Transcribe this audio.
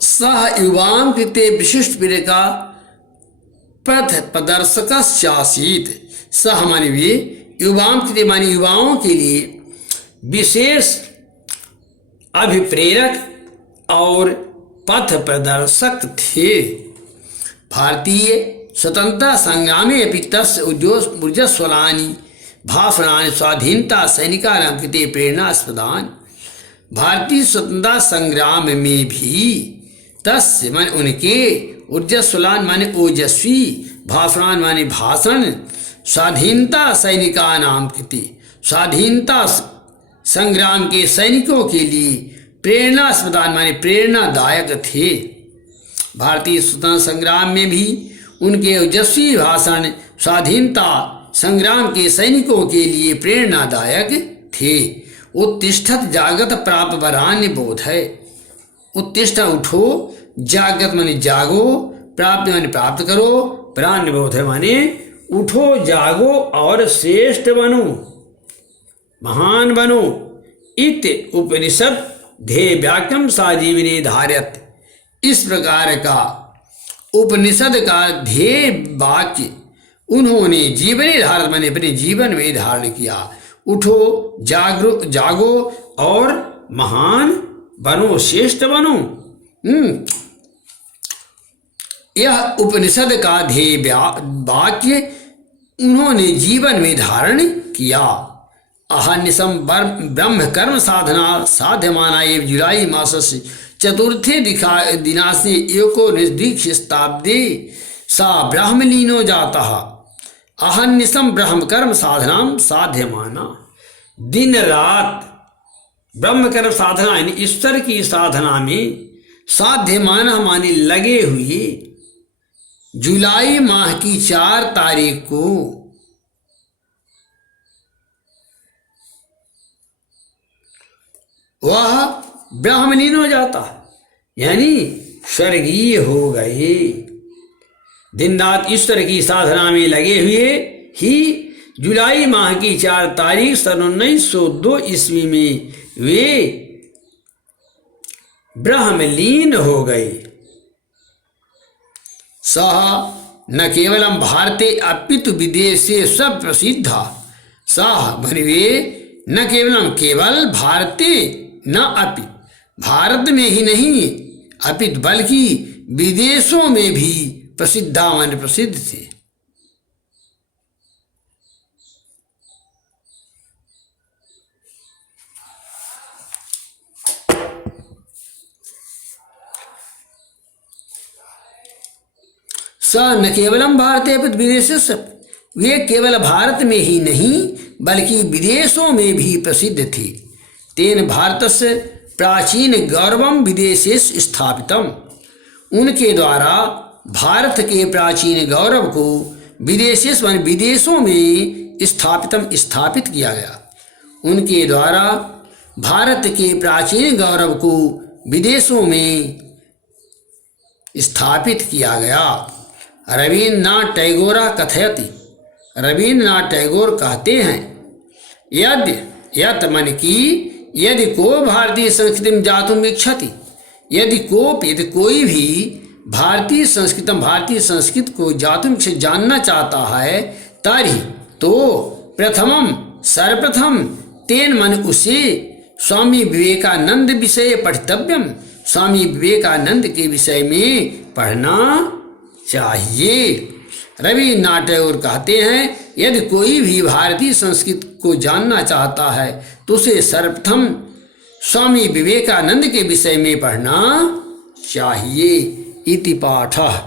सह युवाम कृते विशिष्ट प्रेरिका पथ प्रदर्शकश्चासीत्। सह माने वे, युवाम कृते माने युवाओं के लिए विशेष अभिप्रेरक और पथ प्रदर्शक थे। भारतीय स्वतंत्रता संग्रामे अपि तस्य ऊर्जस्वलानि भाषणानि स्वाधीनता सैनिकानां कृते प्रेरणास्पदानि। भारतीय स्वतंत्रता संग्राम में भी तस्य माने उनके, ऊर्जस्वलान माने ओजस्वी, भाषणान माने भाषण, स्वाधीनता सैनिकानां कृते स्वाधीनता संग्राम के सैनिकों के लिए प्रेरणास्पदान माने प्रेरणादायक थे। भारतीय स्वतंत्रता संग्राम में भी उनके ओजस्वी भाषण स्वाधीनता संग्राम के सैनिकों के लिए प्रेरणादायक थे। उत्तिष्ठत जागत प्राप्त वरान्य बोध है। उत्तिष्ठ उठो, जागत माने जागो, प्राप्त माने प्राप्त करो, वरान्य बोध है माने उठो जागो और श्रेष्ठ बनो, महान बनो। इत उपनिषद ध्येय वाक्यम साजीवने धार्यत। इस प्रकार का उपनिषद का ध्येय वाक्य उन्होंने जीवने धारण माने अपने जीवन में धारण किया। उठो, जागो और महान बनो, श्रेष्ठ बनो। यह उपनिषद का ध्येय वाक्य उन्होंने जीवन में धारण किया। अहर्निशम ब्रह्म कर्म साधना साध्यमाना एवं जुलाई मासस्य चतुर्थे दिनासे एको निर्दीक्षिताब्दे सा ब्रह्मलीनो जाता। अहर्निशम ब्रह्म कर्म साधना साध्यमाना, दिन रात ब्रह्म कर्म साधना यानी ईश्वर की साधना में साध्यमाना माने लगे हुए जुलाई माह की 4 तारीख को वह ब्राह्मलीन हो जाता, यानी स्वर्गीय हो गए। दिन रात ईश्वर की साधना में लगे हुए ही जुलाई माह की 4 तारीख सन 1902 ईस्वी में वे ब्रह्मलीन हो गए। सह न केवलम भारते अपितु विदेशे सब प्रसिद्धा। सह वे न केवलम केवल भारते न अपि भारत में ही नहीं अपित बल्कि विदेशों में भी प्रसिद्धा माने प्रसिद्ध थे। स न केवलम भारते अपित विदेशे, वे केवल भारत में ही नहीं बल्कि विदेशों में भी प्रसिद्ध थे। तेन भारतस्य प्राचीन गौरवम विदेशेष स्थापितम। उनके द्वारा भारत के प्राचीन गौरव को विदेशेष मान विदेशों में स्थापित किया गया। उनके द्वारा भारत के प्राचीन गौरव को विदेशों में स्थापित किया गया। रवीन्द्रनाथ टैगोर कथयति। रवीन्द्रनाथ टैगोर कहते हैं, यद मन की यदि को भारतीय संस्कृति में जातुम इच्छति, यदि कोई भी भारतीय संस्कृत को जातुम से जानना चाहता है, तरी तो सर्वप्रथम तेन मन उसे स्वामी विवेकानंद विषय पठितव्यम। स्वामी विवेकानंद के विषय में पढ़ना चाहिए। रवीन्द्रनाथ टैगोर कहते हैं, यदि कोई भी भारतीय संस्कृत को जानना चाहता है तो उसे सर्वप्रथम स्वामी विवेकानंद के विषय में पढ़ना चाहिए। इति पाठः।